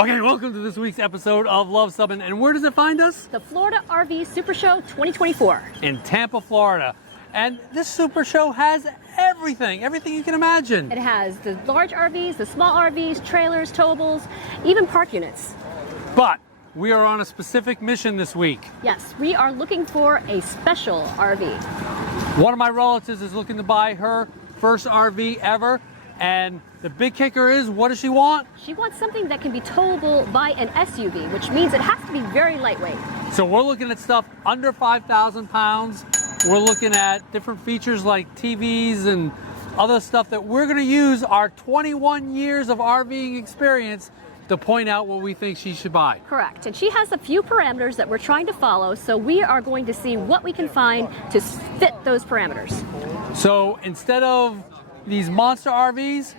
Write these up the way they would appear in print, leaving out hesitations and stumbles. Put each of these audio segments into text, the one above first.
Okay, welcome to this week's episode of Luv Subbin. And where does it find us? The Florida RV SuperShow 2024. In Tampa, Florida. And this Super Show has everything you can imagine. It has the large RVs, the small RVs, trailers, towables, even park units. But we are on a specific mission this week. Yes, we are looking for a special RV. One of my relatives is looking to buy her first RV ever. And the big kicker is, what does she want? She wants something that can be towable by an SUV, which means it has to be very lightweight. So we're looking at stuff under 5,000 pounds. We're looking at different features like TVs and other stuff that we're going to use our 21 years of RVing experience to point out what we think she should buy. Correct. And she has a few parameters that we're trying to follow, so we are going to see what we can find to fit those parameters. So instead of these monster RVs,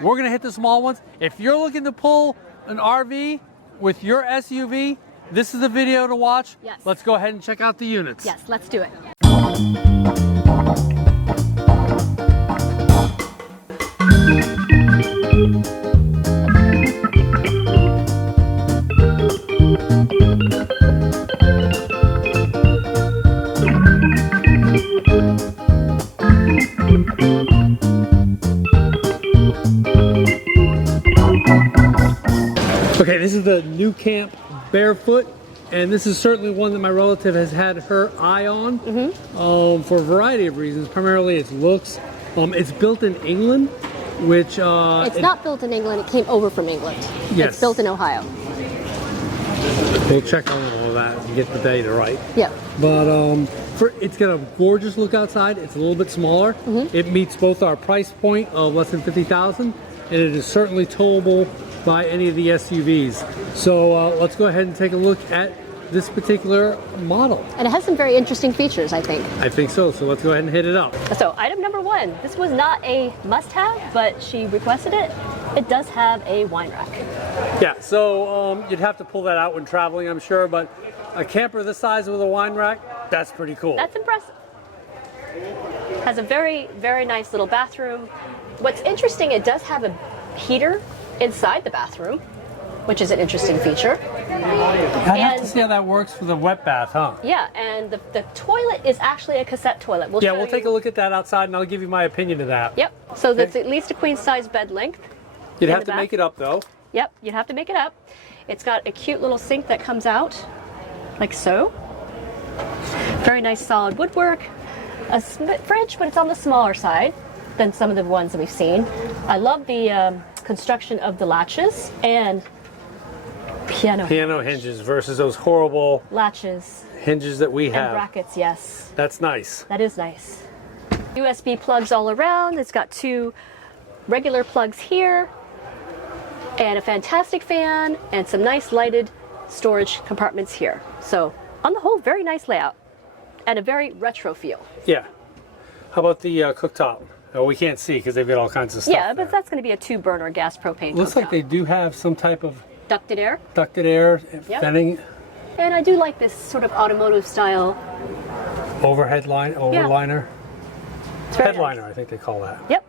we're going to hit the small ones. If you're looking to pull an RV with your SUV, this is the video to watch. Yes. Let's go ahead and check out the units. Yes, let's do it. Okay, this is the nuCamp Barefoot, and this is certainly one that my relative has had her eye on for a variety of reasons. Primarily its looks. It's built in England, which... It's not built in England, it came over from England. Yes. It's built in Ohio. We'll check on all of that and get the data right. Yeah. But it's got a gorgeous look outside. It's a little bit smaller. It meets both our price point of less than 50,000, and it is certainly towable by any of the SUVs. So let's go ahead and take a look at this particular model. And it has some very interesting features, I think. I think so. So let's go ahead and hit it up. So item number one, this was not a must-have, but she requested it. It does have a wine rack. Yeah, so you'd have to pull that out when traveling, I'm sure, but a camper this size with a wine rack, that's pretty cool. That's impressive. Has a very, very nice little bathroom. What's interesting, it does have a heater inside the bathroom, which is an interesting feature. I'd have to see how that works for the wet bath, huh? Yeah, and the toilet is actually a cassette toilet. We'll take a look at that outside, and I'll give you my opinion of that. Yep, so that's at least a queen size bed length. You'd have to make it up, though. Yep, you'd have to make it up. It's got a cute little sink that comes out, like so. Very nice solid woodwork. A fridge, but it's on the smaller side than some of the ones that we've seen. I love the construction of the latches and piano hinges versus those horrible latches hinges that we have. And brackets, yes. That's nice. That is nice. USB plugs all around. It's got two regular plugs here and a fantastic fan and some nice lighted storage compartments here. So on the whole, very nice layout and a very retro feel. Yeah. How about the cooktop? Oh, we can't see because they've got all kinds of stuff. Yeah, but that's going to be a 2-burner gas propane. Looks like they do have some type of ducted air. Ducted air, venting. And I do like this sort of automotive style overliner. It's very Headliner, nice. I think they call that. Yep.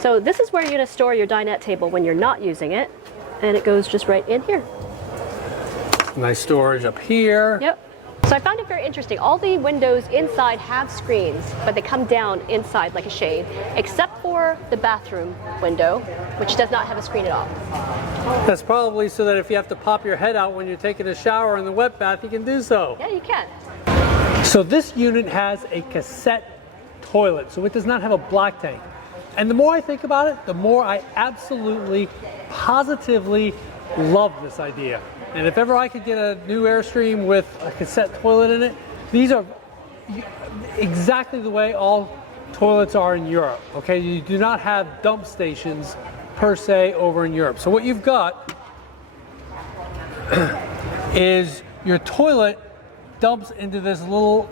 So this is where you're going to store your dinette table when you're not using it, and it goes just right in here. Nice storage up here. Yep. So I found it very interesting. All the windows inside have screens, but they come down inside like a shade, except for the bathroom window, which does not have a screen at all. That's probably so that if you have to pop your head out when you're taking a shower in the wet bath, you can do so. Yeah, you can. So this unit has a cassette toilet, so it does not have a black tank. And the more I think about it, the more I absolutely, positively love this idea. And if ever I could get a new Airstream with a cassette toilet in it, these are exactly the way all toilets are in Europe, okay? You do not have dump stations per se over in Europe. So what you've got is your toilet dumps into this little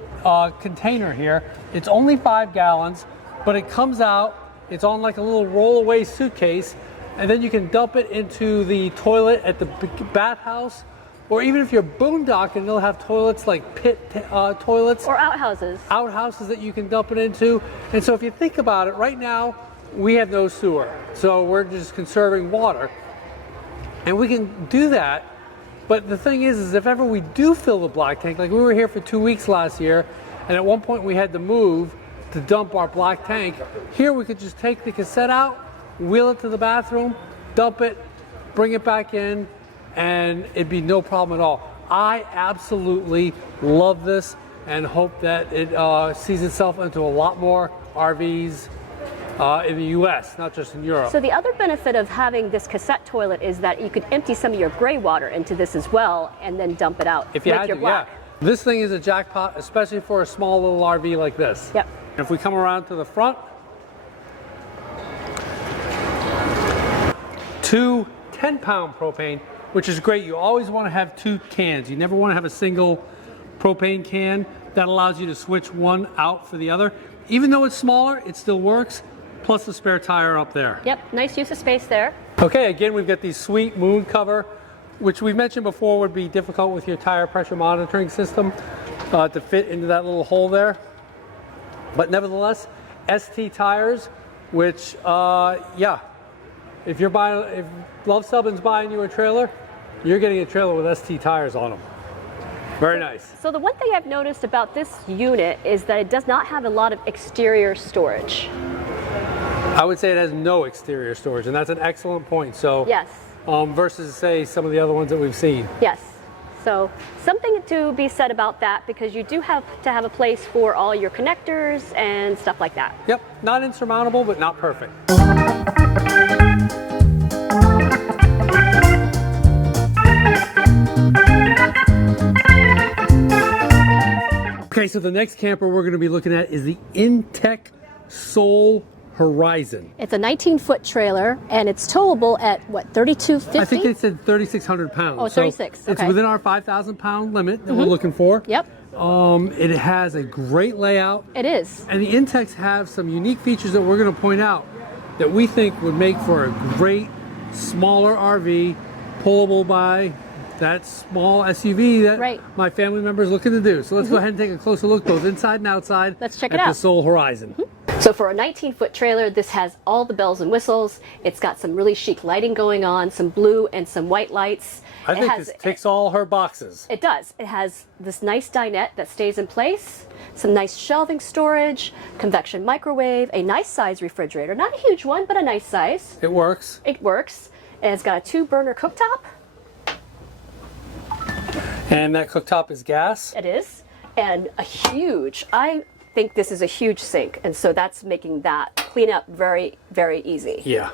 container here. It's only 5 gallons, but it comes out, it's on like a little roll-away suitcase, and then you can dump it into the toilet at the bathhouse, or even if you're boondocking, they'll have toilets like pit toilets. Or outhouses. Outhouses that you can dump it into. And so if you think about it, right now, we have no sewer. So we're just conserving water. And we can do that, but the thing is if ever we do fill the black tank, like we were here for 2 weeks last year, and at one point we had to move to dump our black tank, here we could just take the cassette out, wheel it to the bathroom, dump it, bring it back in, and it'd be no problem at all. I absolutely love this and hope that it sees itself into a lot more RVs in the US, not just in Europe. So the other benefit of having this cassette toilet is that you could empty some of your gray water into this as well and then dump it out if you with had your to, black. yeah. This thing is a jackpot, especially for a small little RV like this. Yep. If we come around to the front, 2 10-pound propane, which is great. You always want to have 2 cans. You never want to have a single propane can. That allows you to switch one out for the other. Even though it's smaller, it still works. Plus the spare tire up there. Yep, nice use of space there. Okay, again, we've got the sweet moon cover, which we've mentioned before would be difficult with your tire pressure monitoring system to fit into that little hole there. But nevertheless, ST tires, which, yeah, if Luv Subbin's buying you a trailer, you're getting a trailer with ST tires on them. Very nice. So the one thing I've noticed about this unit is that it does not have a lot of exterior storage. I would say it has no exterior storage, and that's an excellent point. So, yes. Versus, say, some of the other ones that we've seen. Yes. So something to be said about that, because you do have to have a place for all your connectors and stuff like that. Yep, not insurmountable, but not perfect. Okay, so the next camper we're going to be looking at is the Intech Sol Horizon. It's a 19-foot trailer, and it's towable at, what, 3,250? I think it said 3,600 pounds. Oh, 36, so okay. It's within our 5,000 pound limit that we're looking for. Yep. It has a great layout. It is. And the Intechs have some unique features that we're going to point out that we think would make for a great, smaller RV, pullable by that small SUV that my family member is looking to do. So let's go ahead and take a closer look, both inside and outside. Let's check it at out. the Sol Horizon. So for a 19-foot trailer, this has all the bells and whistles. It's got some really chic lighting going on, some blue and some white lights. I think this ticks all her boxes. It does. It has this nice dinette that stays in place, some nice shelving storage, convection microwave, a nice size refrigerator. Not a huge one, but a nice size. It works. It works. And it's got a 2-burner cooktop. And that cooktop is gas. It is. And a huge, I think this is a huge sink. And so that's making that cleanup very, very easy. Yeah.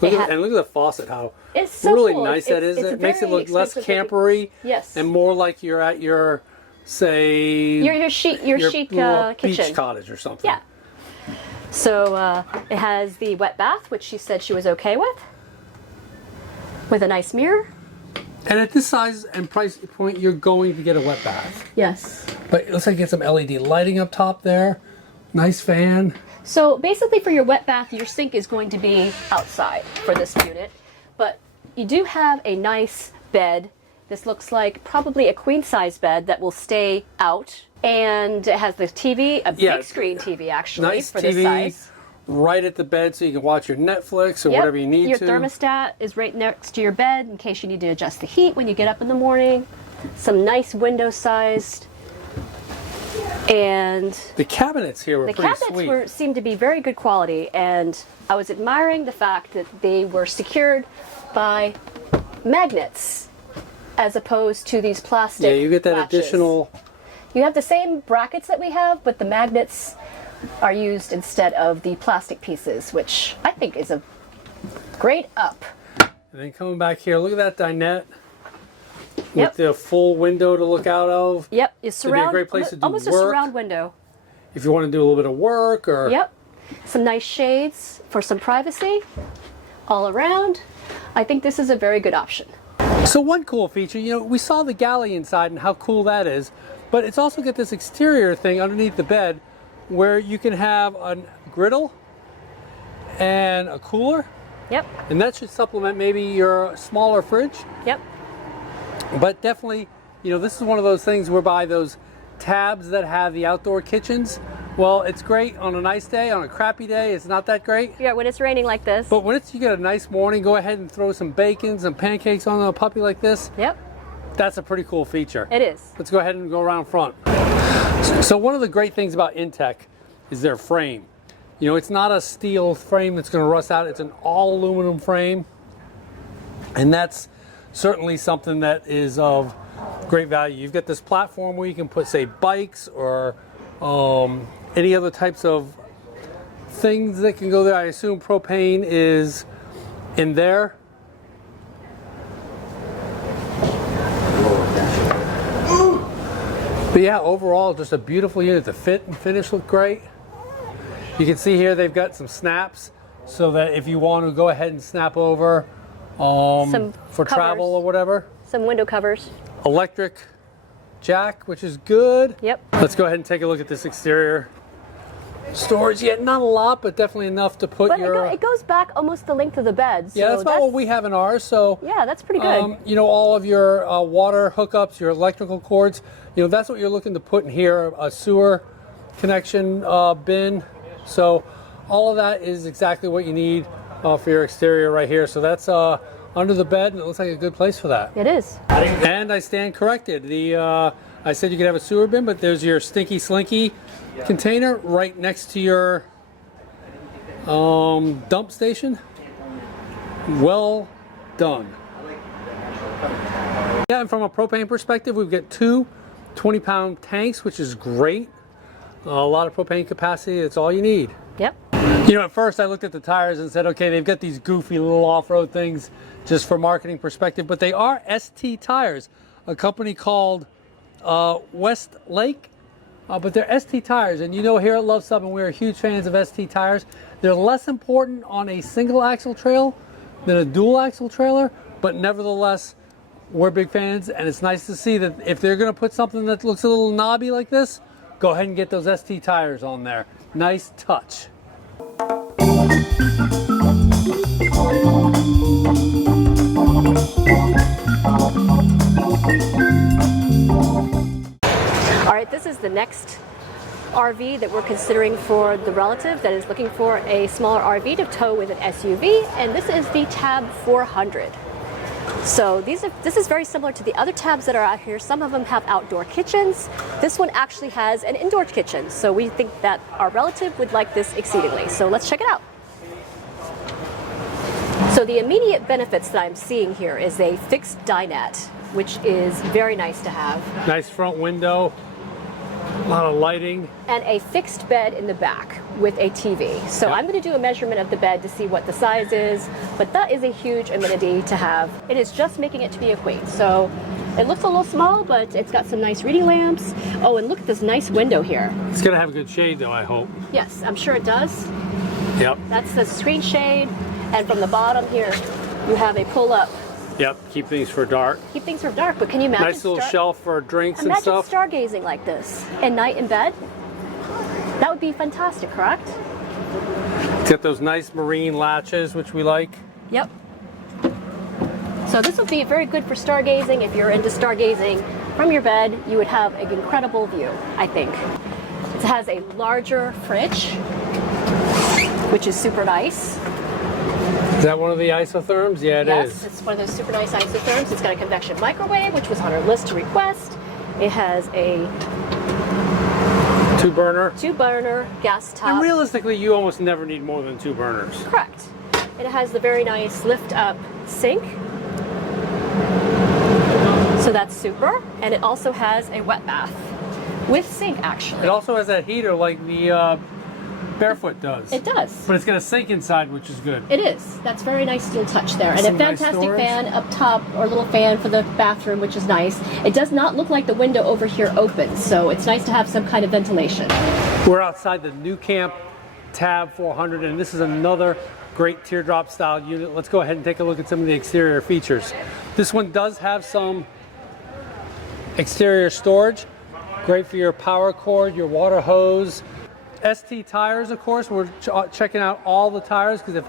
Look at the faucet, how it's so really cool. That is. It makes it look less campery. Yes. And more like you're at your, say... Your chic kitchen. Beach cottage or something. Yeah. So it has the wet bath, which she said she was okay with a nice mirror. And at this size and price point, you're going to get a wet bath. Yes. But it looks like you get some LED lighting up top there. Nice fan. So basically for your wet bath, your sink is going to be outside for this unit. But you do have a nice bed. This looks like probably a queen size bed that will stay out. And it has the TV, a big screen TV actually, nice for TV. this size. Right at the bed so you can watch your Netflix or whatever you need your to. Your thermostat is right next to your bed in case you need to adjust the heat when you get up in the morning. Some nice window sized. And the cabinets here were pretty sweet. The cabinets seemed to be very good quality, and I was admiring the fact that they were secured by magnets as opposed to these plastic Yeah, you get that latches. additional... You have the same brackets that we have, but the magnets are used instead of the plastic pieces, which I think is a great up. And then coming back here, look at that dinette with the full window to look out of. Yep, it's surround, a great place to do almost work. a surround window. If you want to do a little bit of work or... Yep, some nice shades for some privacy all around. I think this is a very good option. So one cool feature, we saw the galley inside and how cool that is, but it's also got this exterior thing underneath the bed where you can have a griddle and a cooler. Yep. And that should supplement maybe your smaller fridge. Yep. But definitely, this is one of those things whereby those tabs that have the outdoor kitchens Well, it's great on a nice day. On a crappy day, it's not that great. Yeah, when it's raining like this. But when you get a nice morning, go ahead and throw some bacon, some pancakes on a puppy like this. Yep. That's a pretty cool feature. It is. Let's go ahead and go around front. So one of the great things about Intech is their frame. You know, it's not a steel frame that's going to rust out. It's an all aluminum frame. And that's certainly something that is of great value. You've got this platform where you can put, say, bikes or any other types of things that can go there. I assume propane is in there. But yeah, overall, just a beautiful unit. The fit and finish look great. You can see here they've got some snaps so that if you want to go ahead and snap over for covers. Travel or whatever. Some window covers. Electric jack, which is good. Yep. Let's go ahead and take a look at this exterior storage. Yeah, not a lot, but definitely enough to put your... It goes back almost the length of the bed. So yeah, that's about what we have in ours. So yeah, that's pretty good. you know, all of your water hookups, your electrical cords, you know, that's what you're looking to put in here. A sewer connection bin. So all of that is exactly what you need for your exterior right here. So that's under the bed, and it looks like a good place for that. It is. And I stand corrected. I said you could have a sewer bin, but there's your Stinky Slinky container right next to your dump station. Well done. Yeah, and from a propane perspective, we've got two 20-pound tanks, which is great. A lot of propane capacity. That's all you need. Yep. You know, at first I looked at the tires and said, okay, they've got these goofy little off-road things just for marketing perspective, but they are ST tires, a company called Westlake, but they're ST tires. And you know, here at Luv Subbin, we're huge fans of ST tires. They're less important on a single axle trail than a dual axle trailer, but nevertheless, we're big fans, and it's nice to see that if they're going to put something that looks a little knobby like this, go ahead and get those ST tires on there. Nice touch. All right, this is the next RV that we're considering for the relative that is looking for a smaller RV to tow with an SUV, and this is the Tab 400. So this is very similar to the other Tabs that are out here. Some of them have outdoor kitchens. This one actually has an indoor kitchen. So we think that our relative would like this exceedingly. So let's check it out. So the immediate benefits that I'm seeing here is a fixed dinette, which is very nice to have. Nice front window, a lot of lighting. And a fixed bed in the back with a TV. So I'm going to do a measurement of the bed to see what the size is, but that is a huge amenity to have. It is just making it to be a queen. So it looks a little small, but it's got some nice reading lamps. Oh, and look at this nice window here. It's going to have a good shade though, I hope. Yes, I'm sure it does. Yep. That's the screen shade. And from the bottom here, you have a pull-up. Yep, keep things for dark. Keep things from dark, but can you imagine? Nice little shelf for drinks and stuff. Imagine stargazing like this at night in bed. That would be fantastic, correct? It's got those nice marine latches, which we like. Yep. So this would be very good for stargazing. If you're into stargazing from your bed, you would have an incredible view, I think. It has a larger fridge, which is super nice. Is that one of the isotherms? Yeah, it is. Yes, it's one of those super nice isotherms. It's got a convection microwave, which was on our list to request. It has a two burner gas top. And realistically, you almost never need more than two burners. Correct. It has the very nice lift-up sink. So that's super. And it also has a wet bath with sink, actually. It also has that heater like the Barefoot does. It does. But it's got a sink inside, which is good. It is. That's a very nice little touch there. And Some a fantastic nice fan up top, or a little fan for the bathroom, which is nice. It does not look like the window over here opens, so it's nice to have some kind of ventilation. We're outside the nuCamp Tab 400, and this is another great teardrop style unit. Let's go ahead and take a look at some of the exterior features. This one does have some exterior storage. Great for your power cord, your water hose. ST tires, of course. We're checking out all the tires because if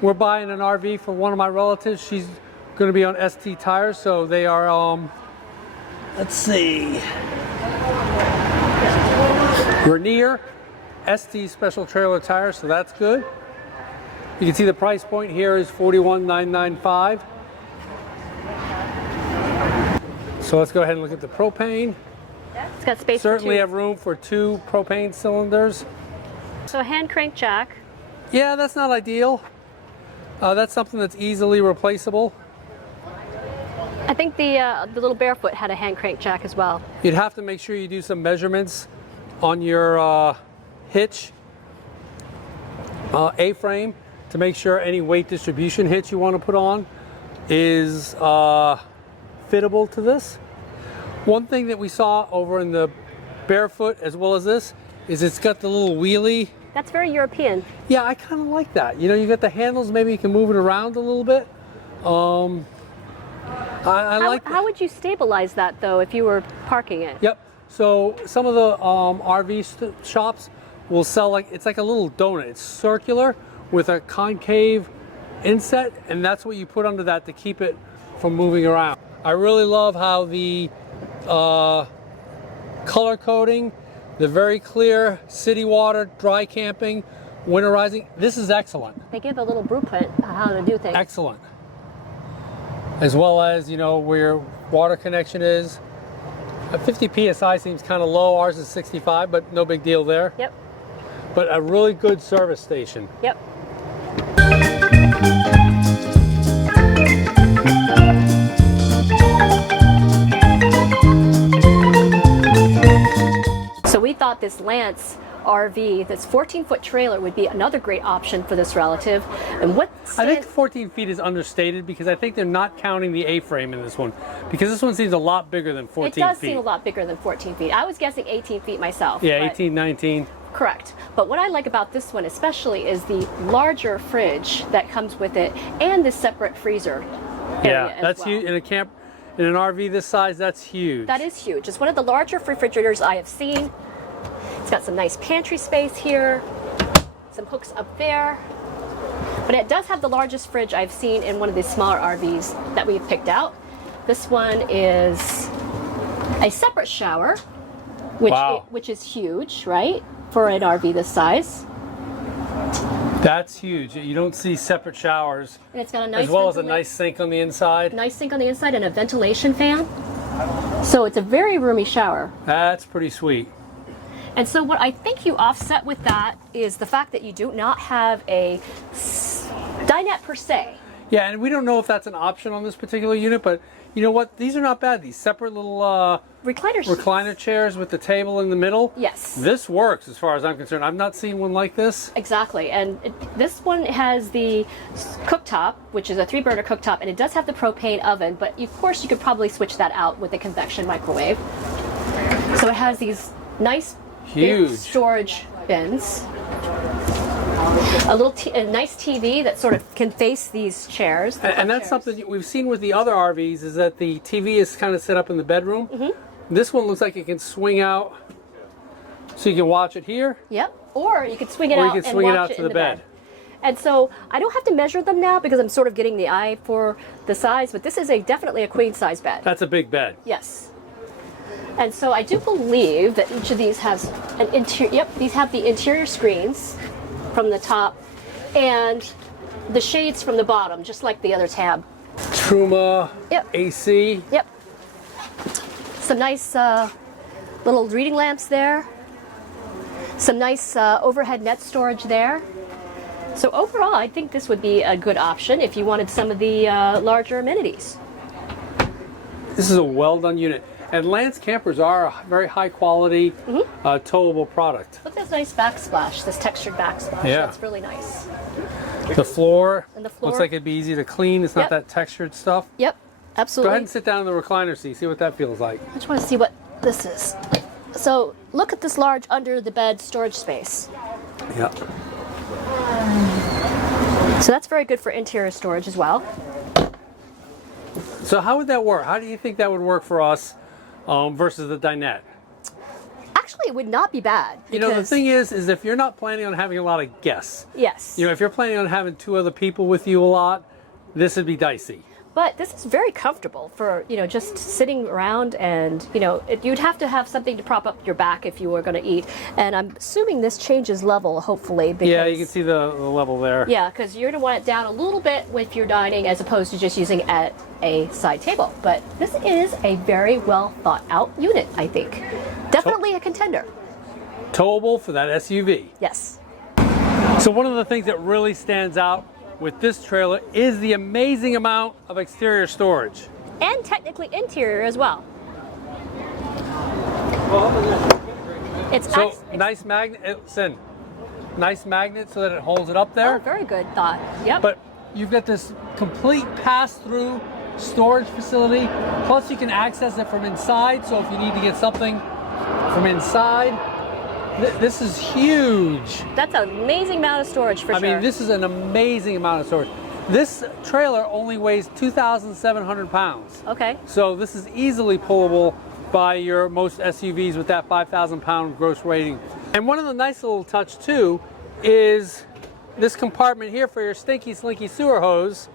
we're buying an RV for one of my relatives, she's going to be on ST tires. So they are, let's see, Rainier ST special trailer tires, so that's good. You can see the price point here is $41,995. So let's go ahead and look at the propane. It's got space Certainly for have room for 2 propane cylinders. So a hand crank jack. Yeah, that's not ideal. That's something that's easily replaceable. I think the little Barefoot had a hand crank jack as well. You'd have to make sure you do some measurements on your hitch A-frame to make sure any weight distribution hitch you want to put on is fittable to this. One thing that we saw over in the Barefoot as well as this is it's got the little wheelie. That's very European. Yeah, I kind of like that. You know, you got the handles, maybe you can move it around a little bit. I like that. How would you stabilize that though if you were parking it? Yep. So some of the RV shops will sell it's like a little donut. It's circular with a concave inset, and that's what you put under that to keep it from moving around. I really love how the color coding, the very clear city water, dry camping, winterizing. This is excellent. They give a little blueprint on how to do things. Excellent. As well as, you know, where your water connection is. 50 PSI seems kind of low. Ours is 65, but no big deal there. Yep. But a really good service station. Yep. So we thought this Lance RV, this 14-foot trailer, would be another great option for this relative. And what I think 14 feet is understated because I think they're not counting the A-frame in this one, because this one seems a lot bigger than 14 feet. It does seem a lot bigger than 14 feet. I was guessing 18 feet myself. Yeah, 18, 19. Correct. But what I like about this one especially is the larger fridge that comes with it and the separate freezer area. Yeah, that's huge. In an RV this size, that's huge. That is huge. It's one of the larger refrigerators I have seen. It's got some nice pantry space here, some hooks up there. But it does have the largest fridge I've seen in one of these smaller RVs that we've picked out. This one is a separate shower, which is huge, right? For an RV this size. That's huge. You don't see separate showers. And it's got a nice as well as a nice sink on the inside. Nice sink on the inside and a ventilation fan. So it's a very roomy shower. That's pretty sweet. And so what I think you offset with that is the fact that you do not have a dinette per se. Yeah, and we don't know if that's an option on this particular unit, but you know what? These are not bad. These separate little recliner chairs with the table in the middle. Yes. This works as far as I'm concerned. I've not seen one like this. Exactly. And this one has the cooktop, which is a 3-burner cooktop, and it does have the propane oven, but of course you could probably switch that out with a convection microwave. So it has these nice huge big storage bins. A nice TV that sort of can face these chairs. And that's something we've seen with the other RVs, is that the TV is kind of set up in the bedroom. Mm-hmm. This one looks like it can swing out, so you can watch it here. Yep. Or you could swing it out and watch it to the bed. And so I don't have to measure them now because I'm sort of getting the eye for the size, but this is definitely a queen size bed. That's a big bed. Yes. And so I do believe that each of these has an interior. Yep, these have the interior screens from the top and the shades from the bottom, just like the other tab. Truma. Yep. AC. Yep. Some nice little reading lamps there. Some nice overhead net storage there. So overall, I think this would be a good option if you wanted some of the larger amenities. This is a well-done unit. And Lance campers are a very high-quality, towable product. Look at this nice backsplash, this textured backsplash. Yeah. That's really nice. The floor, And the floor. looks like it'd be easy to clean. It's not that textured stuff. Yep, absolutely. Go ahead and sit down in the recliner seat. See what that feels like. I just want to see what this is. So look at this large under-the-bed storage space. Yeah. So that's very good for interior storage as well. So how would that work? How do you think that would work for us versus the dinette? Actually, it would not be bad. You know, the thing is if you're not planning on having a lot of guests, yes. you know, if you're planning on having 2 other people with you a lot, this would be dicey. But this is very comfortable for, you know, just sitting around, and, you know, you'd have to have something to prop up your back if you were going to eat. And I'm assuming this changes level, hopefully. Because, yeah, you can see the level there. Yeah, because you're going to want it down a little bit if you're dining as opposed to just using it at a side table. But this is a very well thought out unit, I think. Definitely a contender. Towable for that SUV. Yes. So one of the things that really stands out with this trailer is the amazing amount of exterior storage. And technically interior as well. It's so nice magnet, nice magnet so that it holds it up there. Oh, very good thought. Yep. But you've got this complete pass-through storage facility. Plus you can access it from inside. So if you need to get something from inside, this is huge. That's an amazing amount of storage for sure. I mean, this is an amazing amount of storage. This trailer only weighs 2,700 pounds. Okay. So this is easily pullable by your most SUVs with that 5,000 pound gross rating. And one of the nice little touch too is this compartment here for your stinky slinky sewer hose.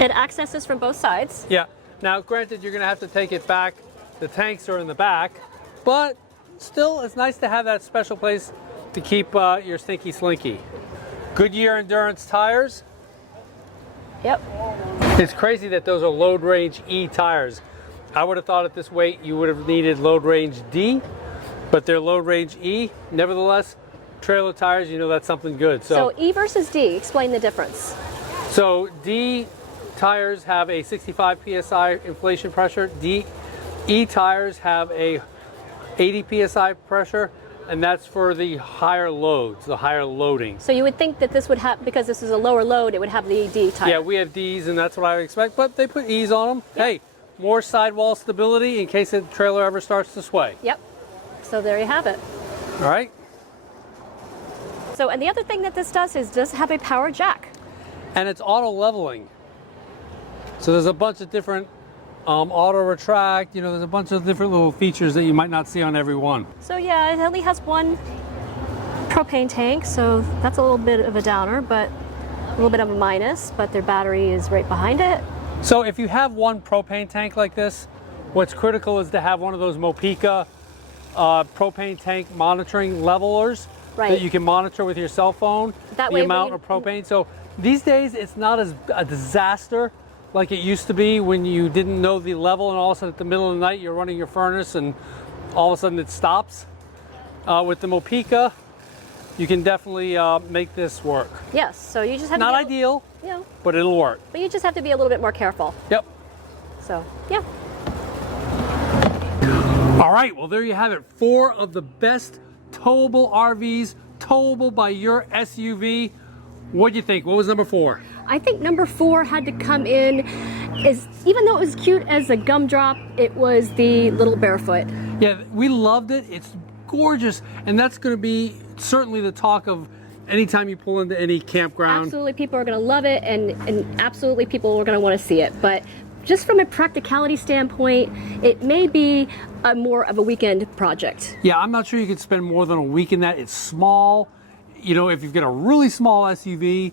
It accesses from both sides. Yeah. Now, granted, you're gonna have to take it back. The tanks are in the back, but still, it's nice to have that special place to keep your stinky slinky. Goodyear Endurance tires. Yep. It's crazy that those are load range E tires. I would have thought at this weight you would have needed load range D, but they're load range E. Nevertheless, trailer tires, you know that's something good. So E versus D, explain the difference. So D tires have a 65 PSI inflation pressure. E tires have a 80 PSI pressure, and that's for the higher loads, the higher loading. So you would think that this would have, because this is a lower load, it would have the D tire. Yeah, we have Ds, and that's what I would expect, but they put E's on them. Yep. Hey, more sidewall stability in case the trailer ever starts to sway. Yep. So there you have it. All right. So, and the other thing that this does is does have a power jack. And it's auto leveling. So there's a bunch of different auto retract, you know, there's a bunch of different little features that you might not see on every one. So yeah, it only has one propane tank, so that's a little bit of a downer, but a little bit of a minus, but their battery is right behind it. So if you have one propane tank like this, what's critical is to have one of those Mopica propane tank monitoring levelers that you can monitor with your cell phone, that the amount of propane. So these days it's not as a disaster like it used to be when you didn't know the level and all of a sudden at the middle of the night you're running your furnace and all of a sudden it stops. With the Mopica, you can definitely make this work. Yes, so you just have not to ideal, you know, but it'll work. But you just have to be a little bit more careful. Yep. So, yeah. All right, well there you have it. 4 of the best towable RVs, towable by your SUV. What do you think? What was number 4? I think number 4 had to come in, is even though it was cute as a gumdrop, it was the little Barefoot. Yeah, we loved it. It's gorgeous, and that's going to be certainly the talk of anytime you pull into any campground. Absolutely, people are going to love it, and absolutely people are going to want to see it. But just from a practicality standpoint, it may be more of a weekend project. Yeah, I'm not sure you could spend more than a week in that. It's small. You know, if you've got a really small SUV,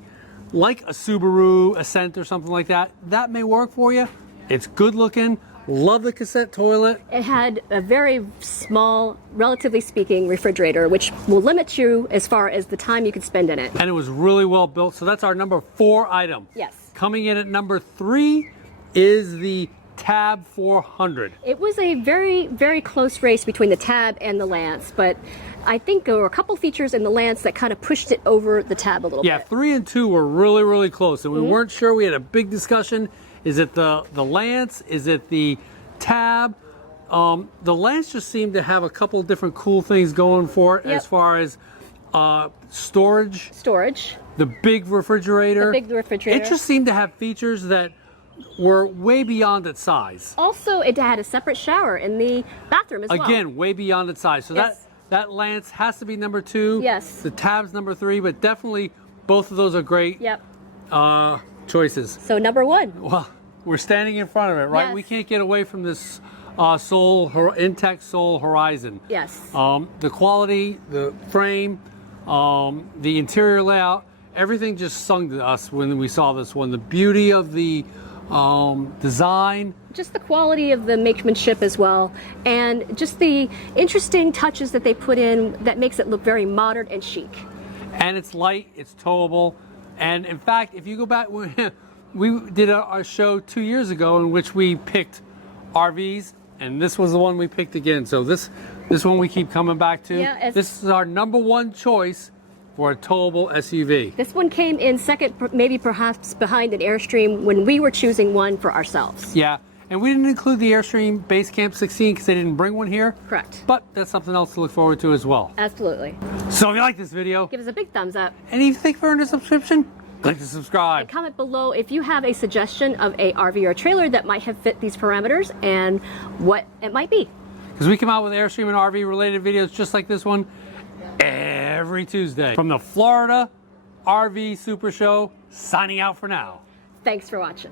like a Subaru Ascent or something like that, that may work for you. It's good looking. Love the cassette toilet. It had a very small, relatively speaking, refrigerator, which will limit you as far as the time you could spend in it. And it was really well built. So that's our number 4 item. Yes. Coming in at number 3 is the Tab 400. It was a very, very close race between the Tab and the Lance, but I think there were a couple features in the Lance that kind of pushed it over the Tab a little bit. Yeah, 3 and 2 were really, really close, and we weren't sure. We had a big discussion. Is it the Lance? Is it the Tab? The Lance just seemed to have a couple different cool things going for it as far as storage. The big refrigerator. It just seemed to have features that were way beyond its size. Also, it had a separate shower in the bathroom as well. Again, way beyond its size. So that Lance has to be number 2. Yes. The Tab's number 3, but definitely both of those are great choices. So number 1. Well, we're standing in front of it, right? Yes. We can't get away from this Intech Sol Horizon. Yes. The quality, the frame, the interior layout, everything just sung to us when we saw this one. The beauty of the design. Just the quality of the makemanship as well, and just the interesting touches that they put in that makes it look very modern and chic. And it's light, it's towable, and in fact, if you go back, we did a show 2 years ago in which we picked RVs, and this was the one we picked again. So this one we keep coming back to. Yeah, this is our #1 choice for a towable SUV. This one came in second, maybe perhaps behind an Airstream when we were choosing one for ourselves. Yeah, and we didn't include the Airstream Base Camp 16 because they didn't bring one here. Correct. But that's something else to look forward to as well. Absolutely. So if you like this video, Give us a big thumbs up. and if you think we're under subscription, click to subscribe. Comment below if you have a suggestion of a RV or trailer that might have fit these parameters and what it might be. Because we come out with Airstream and RV related videos just like this one every Tuesday. From the Florida RV SuperShow, signing out for now. Thanks for watching.